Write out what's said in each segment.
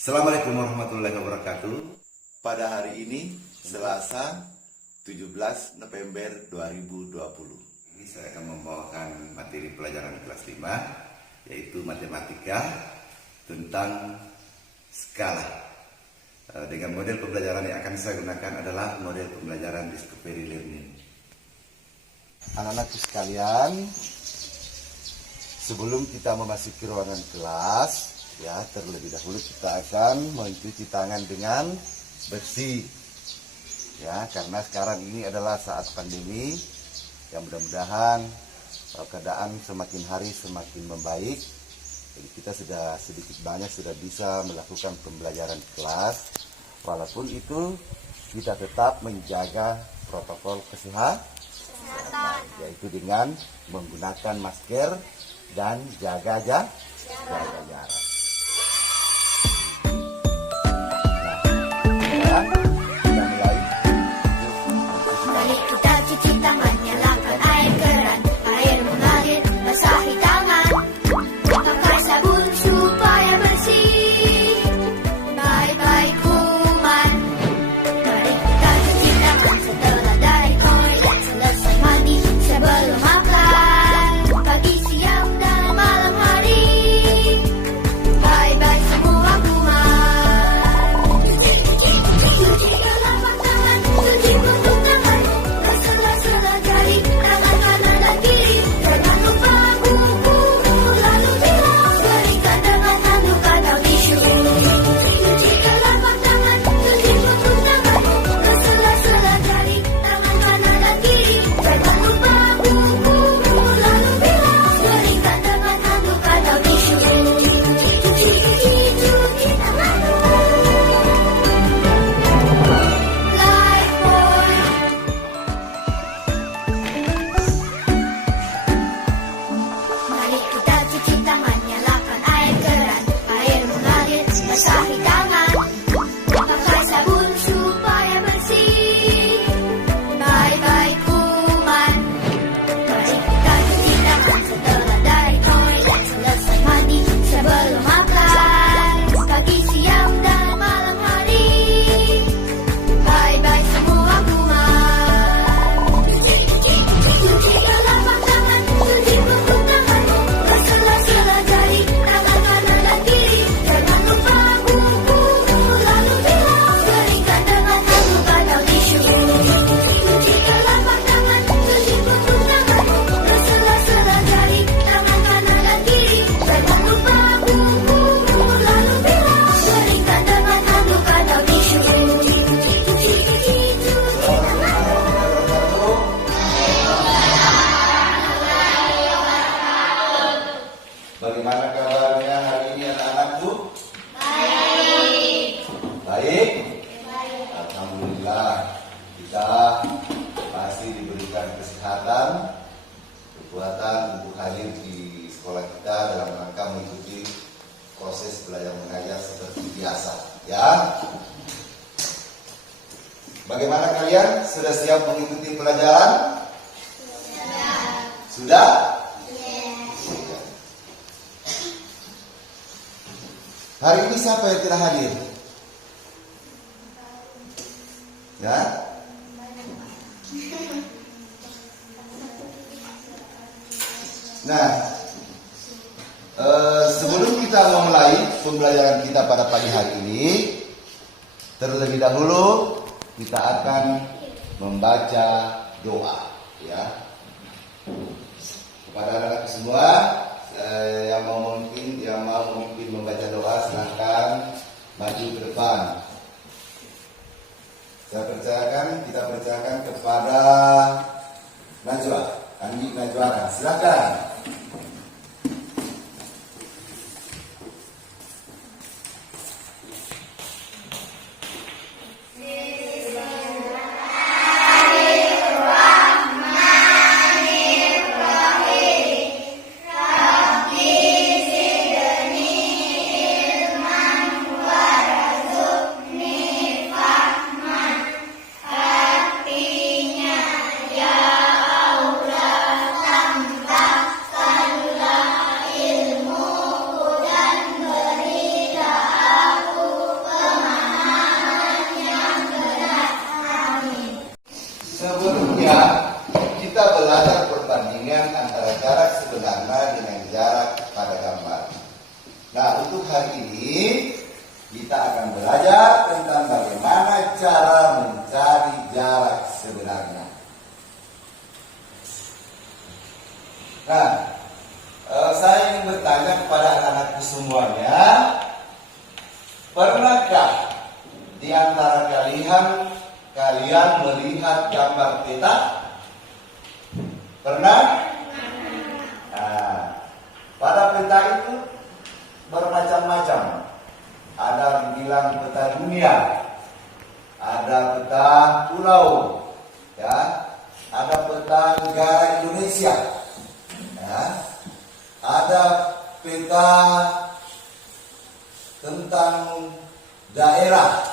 Assalamualaikum warahmatullahi wabarakatuh. Pada hari ini Selasa 17 November 2020 ini saya akan membawakan materi pelajaran kelas 5, yaitu matematika tentang skala. Dengan model pembelajaran yang akan saya gunakan adalah model pembelajaran discovery learning. Anak-anakku sekalian, sebelum kita memasuki ruangan kelas, ya, terlebih dahulu kita akan mencuci tangan dengan bersih, ya, karena sekarang ini adalah saat pandemi. Yang mudah-mudahan keadaan semakin hari semakin membaik. Jadi kita sudah sedikit banyak sudah bisa melakukan pembelajaran kelas. Walaupun itu kita tetap menjaga protokol kesehatan, yaitu dengan menggunakan masker dan jaga jarak. Mari kita cuci tangan, nyalakan air keran, air mengalir, basahi tangan, pakai sabun supaya bersih, bye-bye kuman. Mari kita cuci tangan setelah dari toilet, selesai mandi, sebelum makan, pagi, siang, dan malam hari, bye-bye semua kuman. Cuci telapak tangan, cuci puntung tangan, sela-sela jari, tangan kanan dan kiri. Jangan lupa kuku, lalu bilas, keringkan dengan handuk atau tisu. Cuci telapak tangan, cuci puntung tangan, sela-sela jari, tangan kanan dan kiri. Jangan lupa kuku, lalu bilas, keringkan dengan handuk atau tisu. Cuci tangan. Mari kita cuci tangan, nyalakan air keran, air mengalir, basahi tangan, pakai sabun supaya bersih, bye-bye kuman. Mari kita cuci tangan setelah dari toilet, selesai mandi, sebelum makan, pagi, siang, dan malam hari, bye-bye semua kuman. Cuci telapak tangan, cuci puntung tangan, sela-sela jari, tangan kanan dan kiri. Jangan lupa kuku, lalu bilas, keringkan dengan handuk atau tisu. Cuci telapak tangan, cuci puntung tangan, sela-sela jari, tangan kanan dan kiri. Jangan lupa kuku, lalu bilas, keringkan dengan handuk atau tisu. Bagaimana kabarnya hari ini anak-anakku? Baik. Alhamdulillah, kita masih diberikan kesehatan, kekuatan untuk hadir di sekolah kita dalam rangka mengikuti proses belajar mengajar seperti biasa, ya. Bagaimana kalian? Sudah siap mengikuti pelajaran? Sudah? Hari ini siapa yang tidak hadir? Ya? Nah, sebelum kita memulai pembelajaran kita pada pagi hari ini, terlebih dahulu kita akan membaca doa, ya. Kepada anak-anak semua yang mau memimpin membaca doa, silakan maju ke depan. Kita percayakan kepada Najwa, Andi Najwa, silakan. Artinya, ya Allah, tanpa untuk hari ini kita akan belajar tentang bagaimana cara mencari jarak sebenarnya. Nah, saya ingin bertanya kepada anak-anakku semuanya, pernahkah di antara kalian melihat gambar peta? Pernah? Nah, pada peta itu bermacam-macam. Ada dibilang peta dunia, ada peta pulau, ya, ada peta negara Indonesia, ya, ada peta tentang daerah.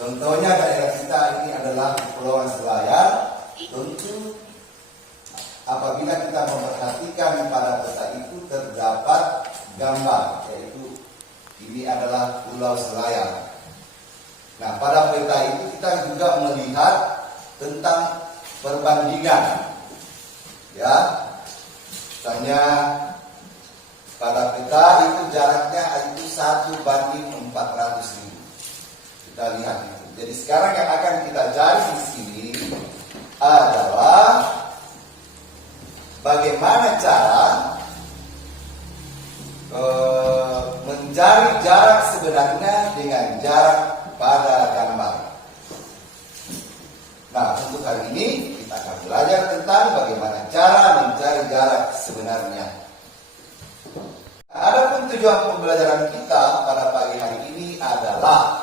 Contohnya daerah kita ini adalah Kepulauan Selayar. Tentu apabila kita memperhatikan pada peta itu terdapat gambar, yaitu ini adalah Pulau Selayar. Nah, pada peta itu kita juga melihat tentang perbandingan, ya. Misalnya pada peta itu jaraknya itu 1:400.000. Kita lihat itu. Jadi sekarang yang akan kita cari di sini adalah bagaimana cara mencari jarak sebenarnya dengan jarak pada gambar. Nah, untuk hari ini kita akan belajar tentang bagaimana cara mencari jarak sebenarnya. Nah, adapun tujuan pembelajaran kita pada pagi hari ini adalah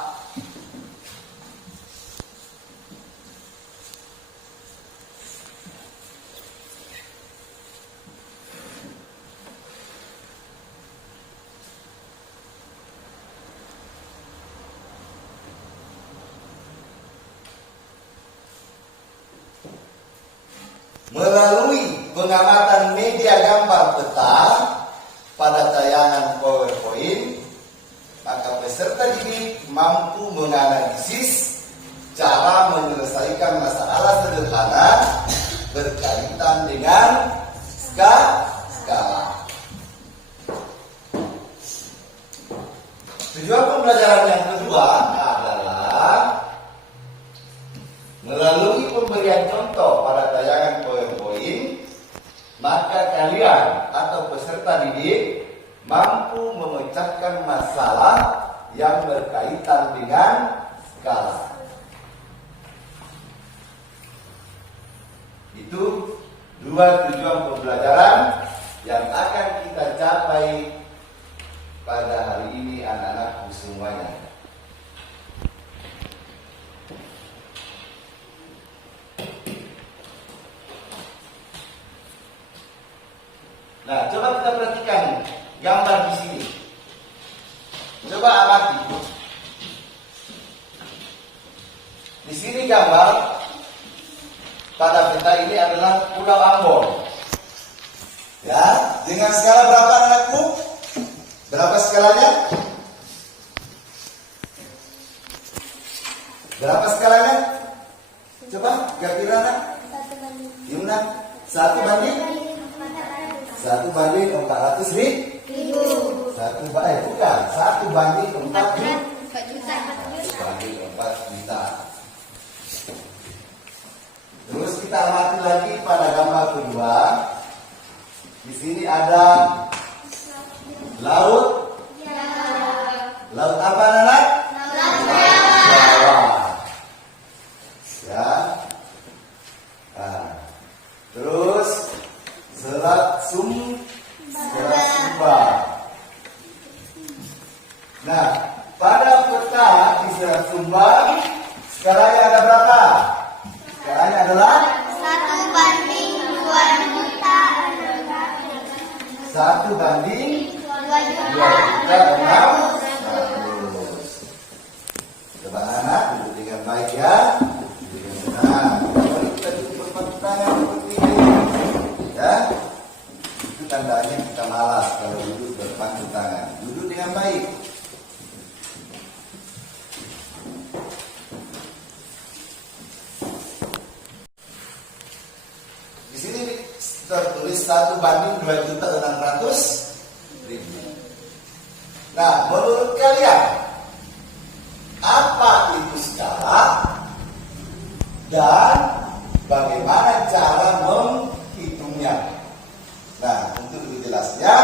melalui pengamatan media gambar peta pada tayangan PowerPoint, maka peserta didik mampu menganalisis cara menyelesaikan masalah sederhana berkaitan dengan skala. Tujuan pembelajaran yang kedua adalah melalui pemberian contoh pada tayangan PowerPoint, maka kalian atau peserta didik mampu memecahkan masalah yang berkaitan dengan skala. Itu dua tujuan pembelajaran yang akan kita capai pada hari ini anak-anakku semuanya. Nah, coba kita perhatikan gambar di sini. Coba amati. Di sini gambar pada peta ini adalah Pulau Ambon. Ya, dengan skala berapa anakku? Berapa skalanya? Berapa skalanya? Coba, kira-kira nak? Gimana? 1:400.000. 1:4 juta. Terus kita amati lagi pada gambar kedua. Di sini ada laut. Laut apa anak? Jawa. Ya. Nah, terus Selat Sumba. Nah, pada peta di Selat Sumba skalanya ada berapa? Skalanya adalah 1:2.600. Coba anak duduk dengan baik ya. Nah, mari kita duduk berpangku tangan seperti ini. Ya, itu tandanya kita malas kalau duduk berpangku tangan. Duduk dengan baik. Di sini tertulis 1:2.600.000. Nah, menurut kalian apa itu skala dan bagaimana cara menghitungnya? Nah, untuk lebih jelasnya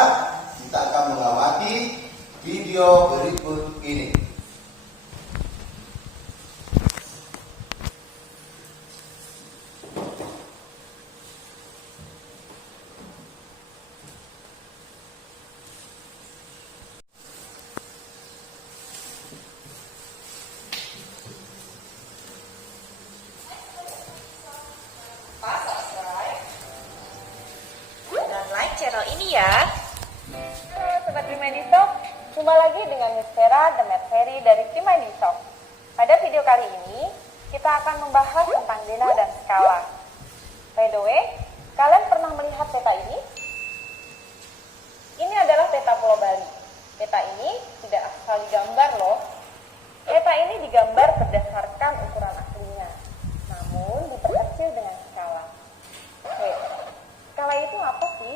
kita akan mengamati video berikut ini. Dan like channel ini ya. Halo Sobat Primedisok, jumpa lagi dengan Miss Vera The Math Fairy dari Primedisok. Pada video kali ini, kita akan membahas tentang dena dan skala. By the way, kalian pernah melihat peta ini? Ini adalah peta Pulau Bali. Peta ini tidak asal digambar loh. Peta ini digambar berdasarkan ukuran aslinya, namun diperkecil dengan skala. Wait, skala itu apa sih?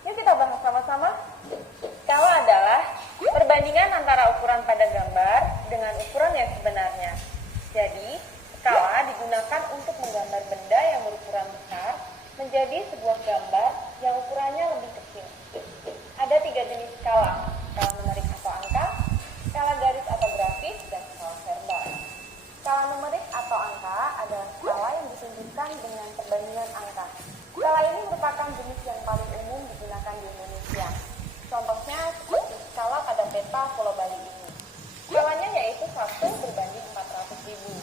Yuk kita bahas sama-sama. Skala adalah perbandingan antara ukuran pada gambar dengan ukuran yang sebenarnya. Jadi, skala digunakan untuk menggambar benda yang berukuran besar menjadi sebuah gambar yang ukurannya lebih kecil. Ada 3 jenis skala: skala numerik atau angka, skala garis atau grafis, dan skala verbal. Skala numerik atau angka adalah skala yang ditunjukkan dengan perbandingan angka. Skala ini merupakan jenis yang paling umum digunakan di Indonesia. Contohnya seperti skala pada peta Pulau Bali ini. Skalanya yaitu 1/400.000,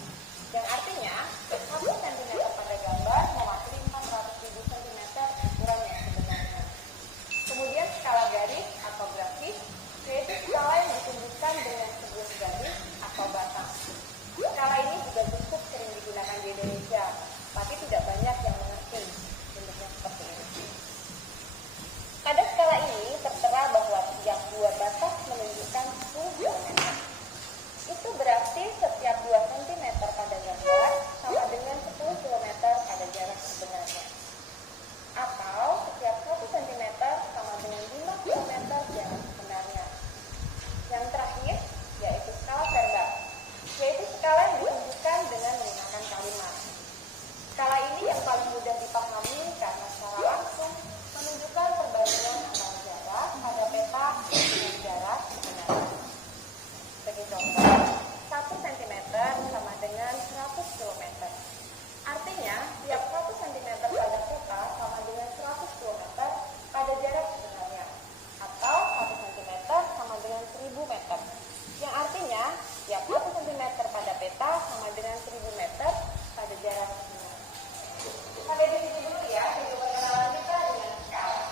yang artinya 1 cm pada gambar mewakili 400.000 cm ukuran yang sebenarnya. Kemudian skala garis atau grafis, yaitu skala yang ditunjukkan dengan sebuah garis atau batang. Skala ini juga cukup sering digunakan di Indonesia, tapi tidak banyak yang mengerti bentuknya seperti ini. Pada skala ini tertera bahwa tiap 2 batas menunjukkan 10 km. Itu berarti setiap 2 cm pada gambar sama dengan 10 km pada jarak sebenarnya. Atau setiap 1 cm sama dengan 5 km jarak sebenarnya. Yang terakhir yaitu skala verbal, yaitu skala yang ditunjukkan dengan menggunakan kalimat. Skala ini yang paling mudah dipahami karena secara langsung menunjukkan perbandingan antara jarak pada peta dengan jarak sebenarnya. Sebagai contoh, 1 cm sama dengan 100 km. Artinya, tiap 1 cm pada peta sama dengan 100 km pada jarak sebenarnya. Atau 1 cm sama dengan 1000 meter. Yang artinya, tiap 1 cm pada peta sama dengan 1000 meter pada jarak sebenarnya. Sampai di sini dulu ya, video perkenalan kita dengan skala.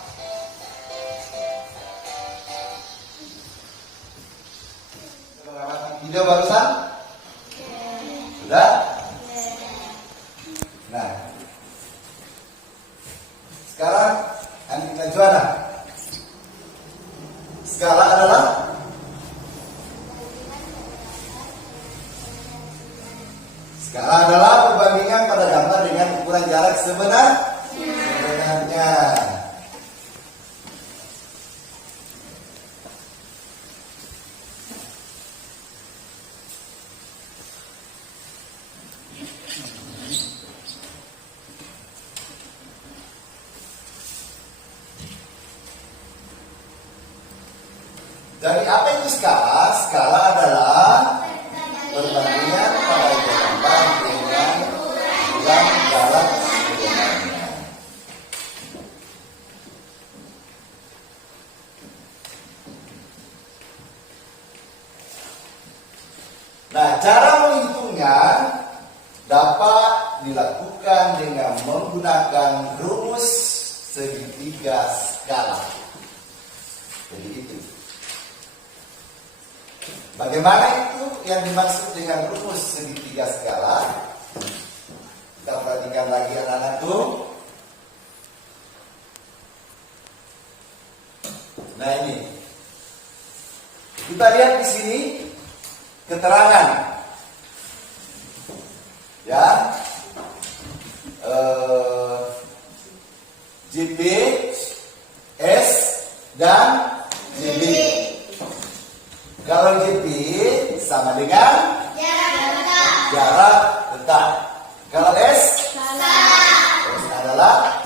Mengamati video barusan? Sudah? Nah, sekarang Andika Juana. Skala adalah perbandingan pada gambar dengan ukuran jarak sebenarnya. Jadi apa itu skala? Skala adalah perbandingan pada gambar dengan ukuran jarak sebenarnya. Nah, cara menghitungnya dapat dilakukan dengan menggunakan rumus segitiga skala. Jadi itu. Bagaimana itu yang dimaksud dengan rumus segitiga skala? Kita perhatikan lagi anak-anakku. Nah ini, kita lihat di sini keterangan, ya, JB, S, dan JB. Kalau GP sama dengan jarak peta. Kalau S adalah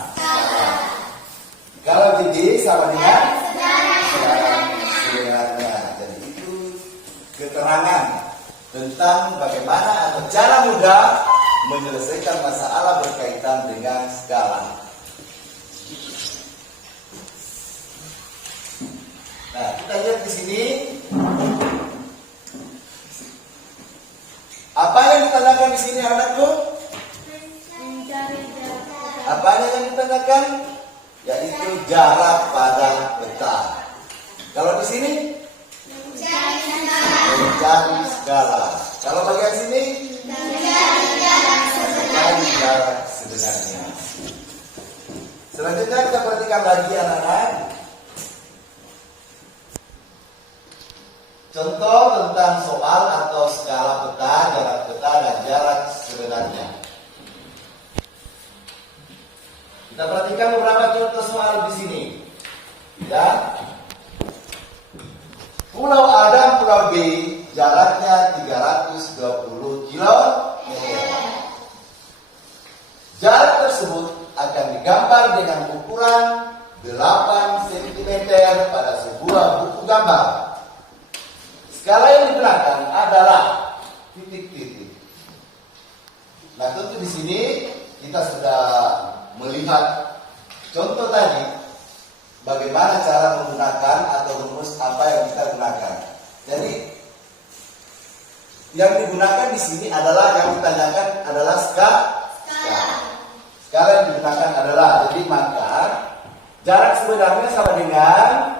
kalau GD sama dengan jarak sebenarnya. Jadi itu keterangan tentang bagaimana atau cara mudah menyelesaikan masalah berkaitan dengan skala. Nah, kita lihat di sini. Apa yang ditandakan di sini, anakku? Apanya yang ditandakan? Yaitu jarak pada peta. Kalau di sini? Mencari skala. Kalau bagian sini? Mencari jarak sebenarnya. Selanjutnya kita perhatikan lagi anak-anak. Contoh tentang soal atau skala peta, jarak peta, dan jarak sebenarnya. Kita perhatikan beberapa contoh soal di sini. Ya. Pulau A dan Pulau B jaraknya 320 km. Jarak tersebut akan digambar dengan ukuran 8 cm pada sebuah buku gambar. Skala yang digunakan adalah titik-titik. Nah, tentu di sini kita sudah melihat contoh tadi bagaimana cara menggunakan atau rumus apa yang kita gunakan. Jadi yang digunakan di sini adalah yang ditanyakan adalah skala. Skala yang digunakan adalah, jadi maka jarak sebenarnya sama dengan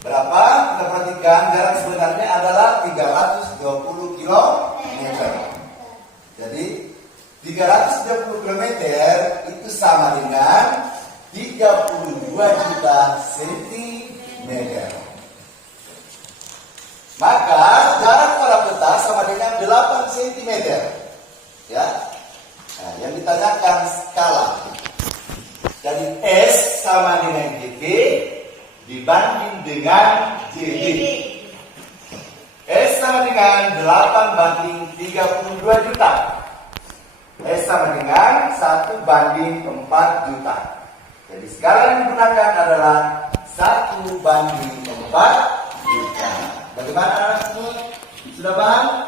berapa? Kita perhatikan jarak sebenarnya adalah 320 km. Jadi 330 km itu sama dengan 32 juta cm. Maka jarak pada peta sama dengan 8 cm. Ya. Nah, yang ditanyakan skala. Jadi S sama dengan GP dibanding dengan JB. S sama dengan 8 banding 32 juta. S sama dengan 1 banding 4 juta. Jadi skala yang digunakan adalah 1 banding 4 juta. Bagaimana anakku? Sudah paham?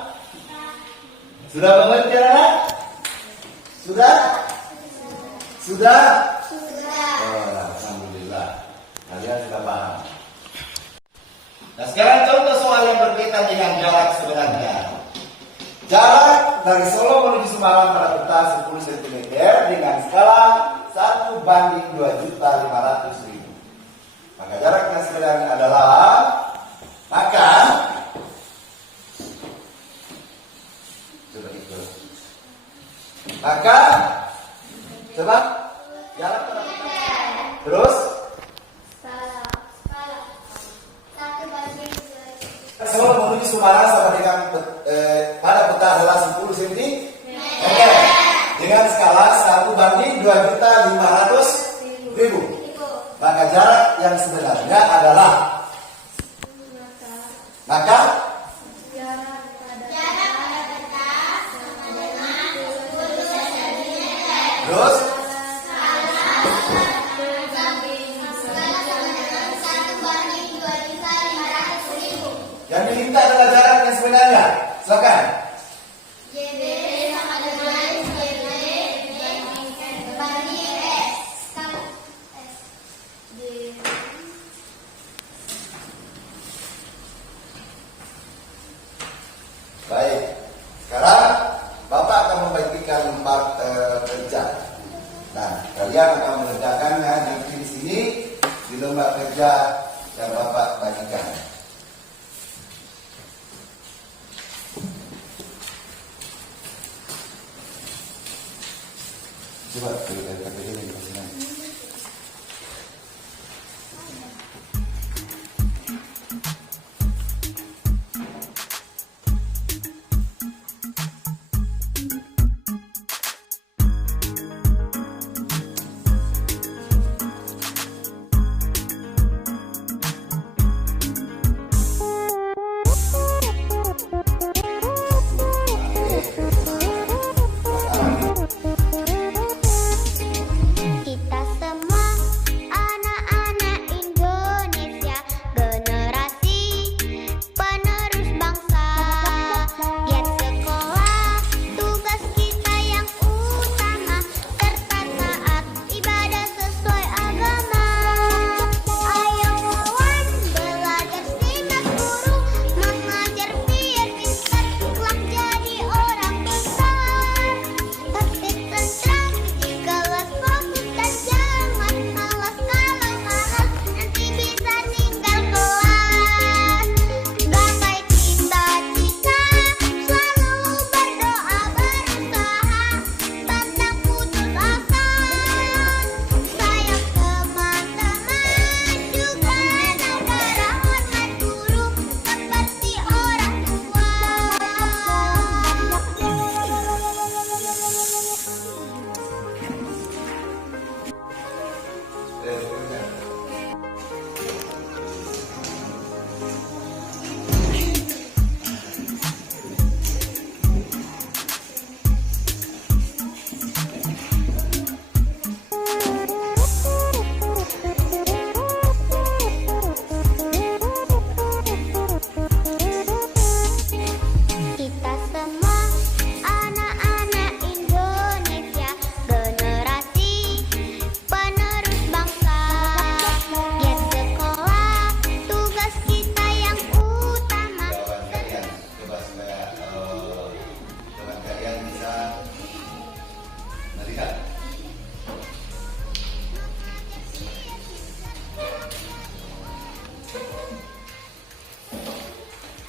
Sudah mengerti anak? Sudah? Sudah? Oh, alhamdulillah. Kalian sudah paham. Nah, sekarang contoh soal yang berkaitan dengan jarak sebenarnya. Jarak dari Solo menuju Semarang pada peta 10 cm dengan skala 1 banding 2.500.000. Maka jarak yang sebenarnya adalah, maka coba jarak pada peta. Terus Solo menuju Semarang sama dengan pada peta adalah 10 cm dengan skala 1 banding 2.500.000. Maka jarak yang sebenarnya adalah, maka terus yang diminta adalah jarak yang sebenarnya. Silakan. Baik. Sekarang Bapak akan membagikan 4 kerja. Nah, kalian akan mengerjakannya di sini di lembar kerja yang Bapak bagikan. Coba kita kerjain di sini.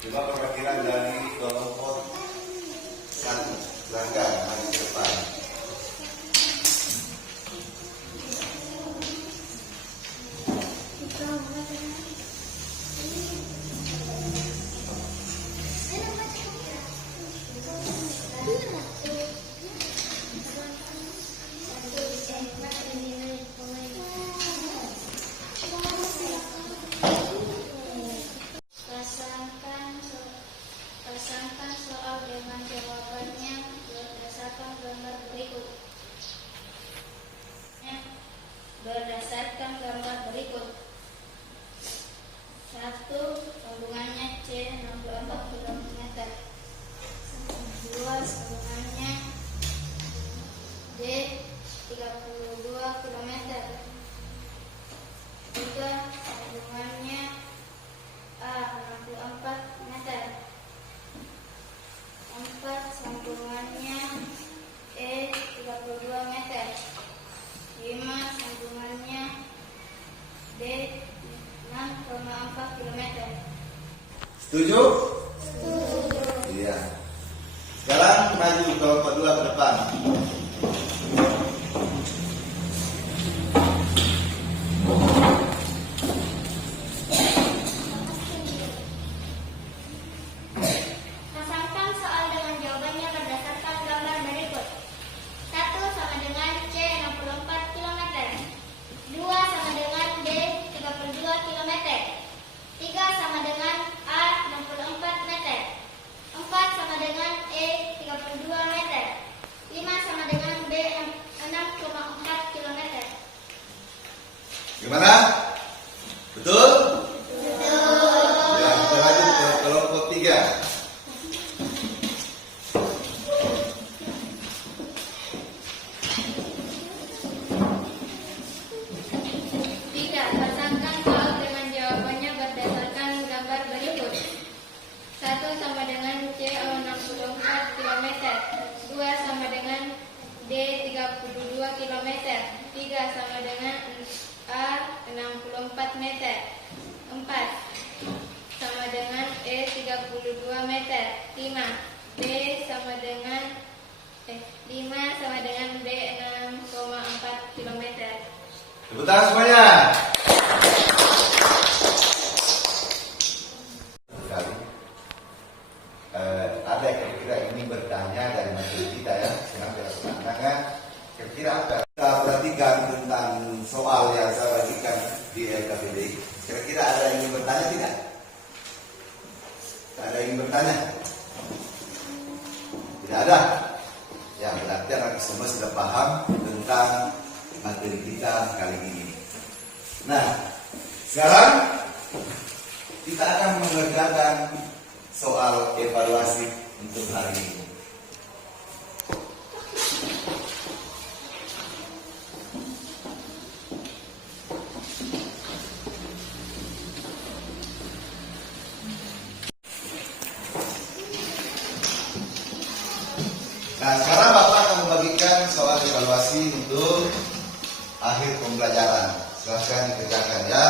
Coba perwakilan dari kelompok 1, silakan maju ke depan. Pasangkan soal dengan jawabannya berdasarkan gambar berikut. Berdasarkan gambar berikut. 1. Sambungannya C 64 km. 2. Sambungannya D 32 km. 3. Sambungannya A 64 meter. 4. Sambungannya E 32 meter. 5. Sambungannya D 6,4 km. Setuju? Iya. Sekarang maju kelompok 2 ke depan. Pasangkan soal dengan jawabannya berdasarkan gambar berikut. 1 sama dengan C 64 km. 2 sama dengan D 32 km. 3 sama dengan A 64 meter. 4 sama dengan E 32 meter. 5 sama dengan B 6,4 km. Gimana? Betul? Ya, kita lanjut ke kelompok 3. Pasangkan soal dengan jawabannya berdasarkan gambar berikut. 1 sama dengan C 64 km. 2 sama dengan D 32 km. 3 sama dengan A 64 meter. 4 sama dengan E 32 meter. 5 sama dengan D 6,4 km. Tepuk tangan semuanya. Sekali. Ada kira-kira ini bertanya dari materi kita ya. Senang tidak tangan. Kira-kira apa? Kita perhatikan tentang soal yang saya bagikan di LKPD. Kira-kira ada yang ingin bertanya tidak? Ada yang ingin bertanya? Tidak ada. Ya, berarti anak semua sudah paham tentang materi kita kali ini. Nah, sekarang kita akan mengerjakan soal evaluasi untuk hari ini. Nah, sekarang Bapak akan membagikan soal evaluasi untuk akhir pembelajaran. Silahkan dikerjakan ya.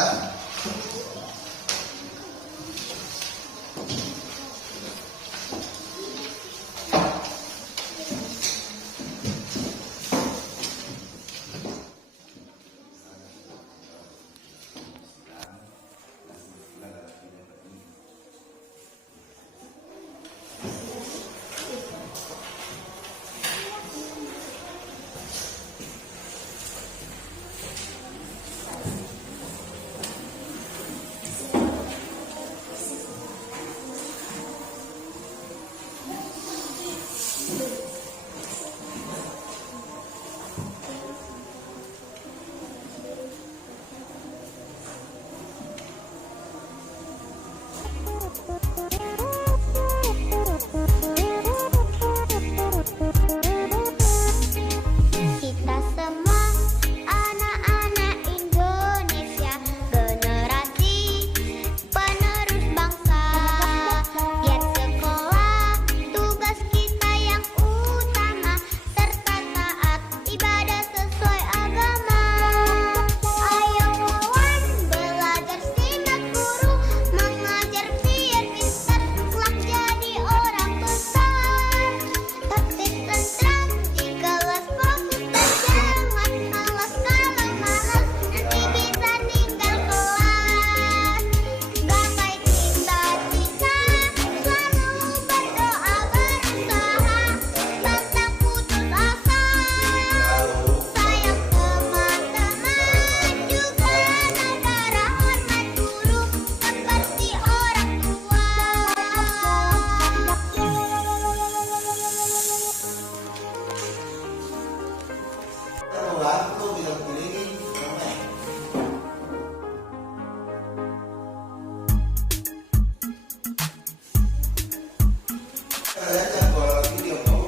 aja kalau video kok.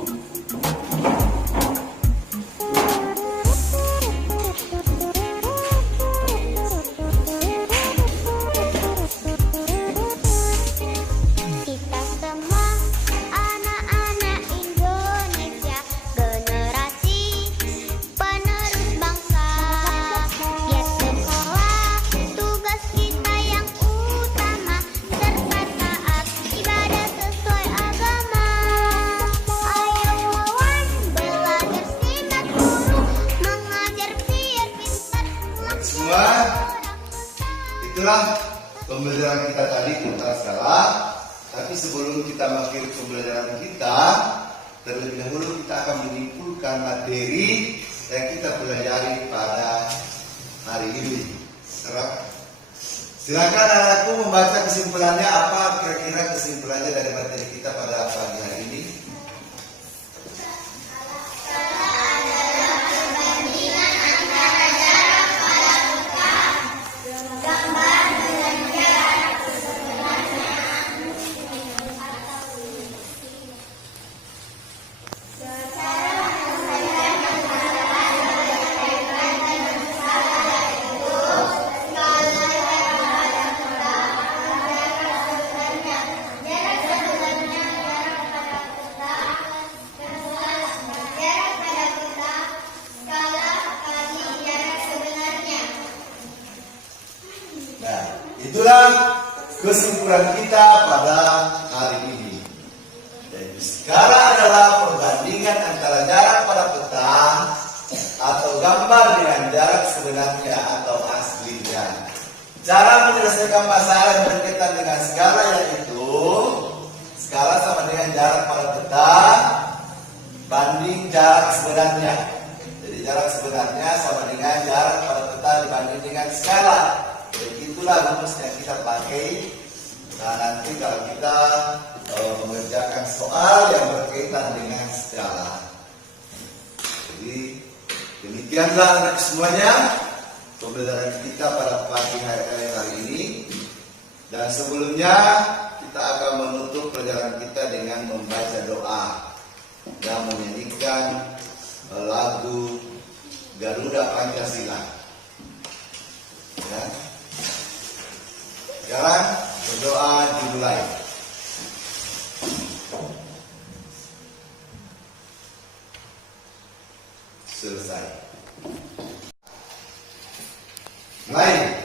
Kita semua anak-anak Indonesia, generasi penerus bangsa. Giat sekolah, tugas kita yang utama, serta taat ibadah sesuai agama. Ayo kawan, belajar simak guru, mengajar biar pintar. Semua, itulah pembelajaran kita tadi tentang skala. Tapi sebelum kita mengakhiri pembelajaran kita, terlebih dahulu kita akan menyimpulkan materi yang kita pelajari pada hari ini. Silakan anakku membaca kesimpulannya. Apa kira-kira kesimpulannya dari materi kita pada pagi hari ini? Nah, itulah kesimpulan kita pada hari ini. Jadi skala adalah perbandingan antara jarak pada peta atau gambar dengan jarak sebenarnya atau aslinya. Cara menyelesaikan masalah yang berkaitan dengan skala yaitu skala sama dengan jarak pada peta banding jarak sebenarnya. Jadi jarak sebenarnya sama dengan jarak pada peta dibanding dengan skala. Jadi itulah rumus yang kita pakai. Nah, nanti kalau kita mengerjakan soal yang berkaitan dengan skala. Jadi demikianlah anak semuanya pembelajaran kita pada pagi hari ini. Dan sebelumnya kita akan menutup pelajaran kita dengan membaca doa dan menyanyikan lagu Garuda Pancasila. Ya. Sekarang berdoa dimulai. Selesai. Mulai.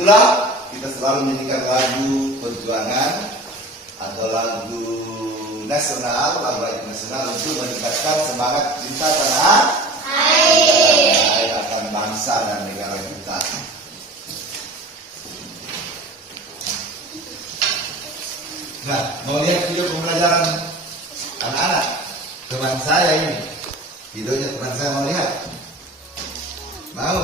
Itulah kita selalu menyanyikan lagu perjuangan atau lagu nasional, lagu nasional untuk meningkatkan semangat kita tanah air akan bangsa dan negara kita. Nah, mau lihat video pembelajaran anak-anak teman saya ini, videonya teman saya mau lihat? Mau?